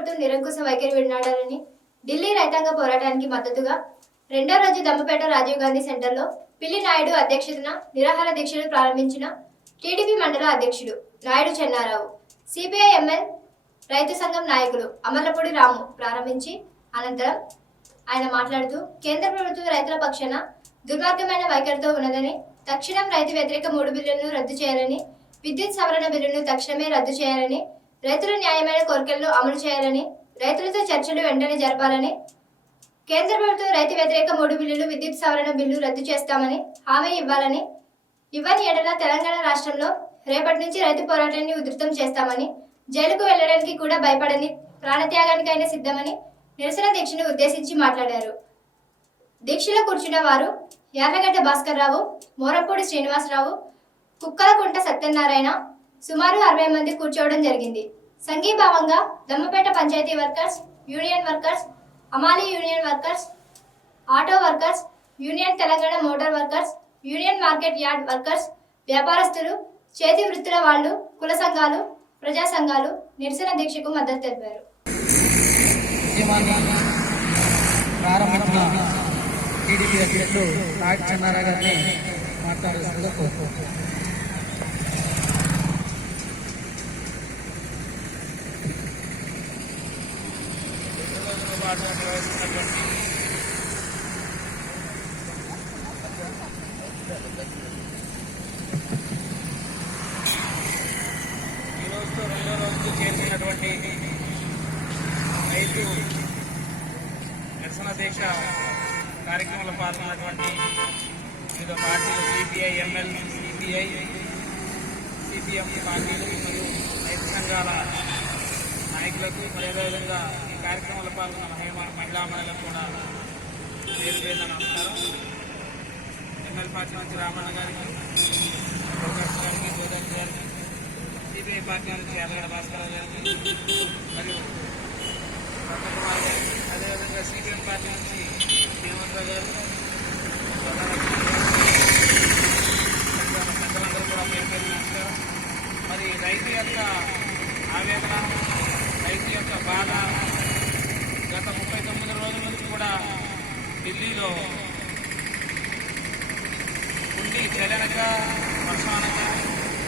ప్రభుత్వం నిరంకుశ వైఖరి వినాడాలని ఢిల్లీ రైతాంగ పోరాటానికి మద్దతుగా రెండో రోజు దమ్మపేట రాజీవ్ గాంధీ సెంటర్లో పిల్లి నాయుడు అధ్యక్షతన నిరాహార దీక్షలు ప్రారంభించిన టీడీపీ మండల అధ్యక్షుడు నాయుడు చెన్నారావు, సిపిఐ ఎంఎల్ రైతు సంఘం నాయకులు అమర్లపూడి రాము ప్రారంభించి అనంతరం ఆయన మాట్లాడుతూ కేంద్ర ప్రభుత్వం రైతుల పక్షాన దుర్మార్గమైన వైఖరితో ఉన్నదని, తక్షణం రైతు వ్యతిరేక 3 బిల్లులను రద్దు చేయాలని, విద్యుత్ సవరణ బిల్లును తక్షణమే రద్దు చేయాలని, రైతుల న్యాయమైన కోరికలను అమలు చేయాలని, రైతులతో చర్చలు వెంటనే జరపాలని, కేంద్ర ప్రభుత్వం రైతు వ్యతిరేక 3 బిల్లులు విద్యుత్ సవరణ బిల్లు రద్దు చేస్తామని హామీ ఇవ్వాలని, ఇవ్వని ఎడల తెలంగాణ రాష్ట్రంలో రేపటి నుంచి రైతు పోరాటాన్ని ఉధృతం చేస్తామని, జైలుకు వెళ్లడానికి కూడా భయపడని, ప్రాణత్యాగానికైనా సిద్ధమని నిరసన దీక్షను ఉద్దేశించి మాట్లాడారు. దీక్షలో కూర్చున్న వారు యార్లగడ్డ భాస్కర్ రావు, మోరంపూడి శ్రీనివాసరావు, కుక్కలకుంట సత్యనారాయణ సుమారు 60 మంది కూర్చోవడం జరిగింది. సంఘీభావంగా Dammapeta panchayati workers, union workers, అమాలి union workers, auto workers union, Telangana motor workers union, market yard workers, వ్యాపారస్తులు, చేతి వృత్తుల వాళ్ళు, కుల సంఘాలు, ప్రజా సంఘాలు నిరసన దీక్షకు మద్దతు తెలిపారు. టీడీపీ అధ్యక్షులు నాయుడు చెన్నారావు గారిని మాట్లాడాల్సిందిగా కోరుకుంటున్నాను. ఈరోజుతో రెండో రోజుకు చేరినటువంటి రైతు నిరసన దీక్ష కార్యక్రమంలో పాల్గొన్నటువంటి వివిధ పార్టీలు సిపిఐ ఎంఎల్, సిపిఐ, సిపిఎం పార్టీలు మరియు రైతు సంఘాల నాయకులకు, అదేవిధంగా ఈ కార్యక్రమంలో పాల్గొన్న మహిళా మహిళలకు కూడా పేరు పేరున నమస్కారం. ఎంఎల్ పార్టీ నుంచి రామಣ್ణ గారికి, ప్రకాష్ గారికి, గోదావరి గారికి, సిపిఐ పార్టీ నుంచి యార్లగడ్డ భాస్కర్ గారికి మరియు కుమార్ గారికి, అదేవిధంగా సిపిఎం పార్టీ నుంచి శ్రీనివాసరావు గారు, పెద్దలందరూ కూడా పేరు పేరు నమస్కారం. మరి రైతు యొక్క ఆవేదన, రైతు యొక్క బాధ గత 39 రోజుల నుంచి కూడా ఢిల్లీలో ఉండి చలనక, వర్షానక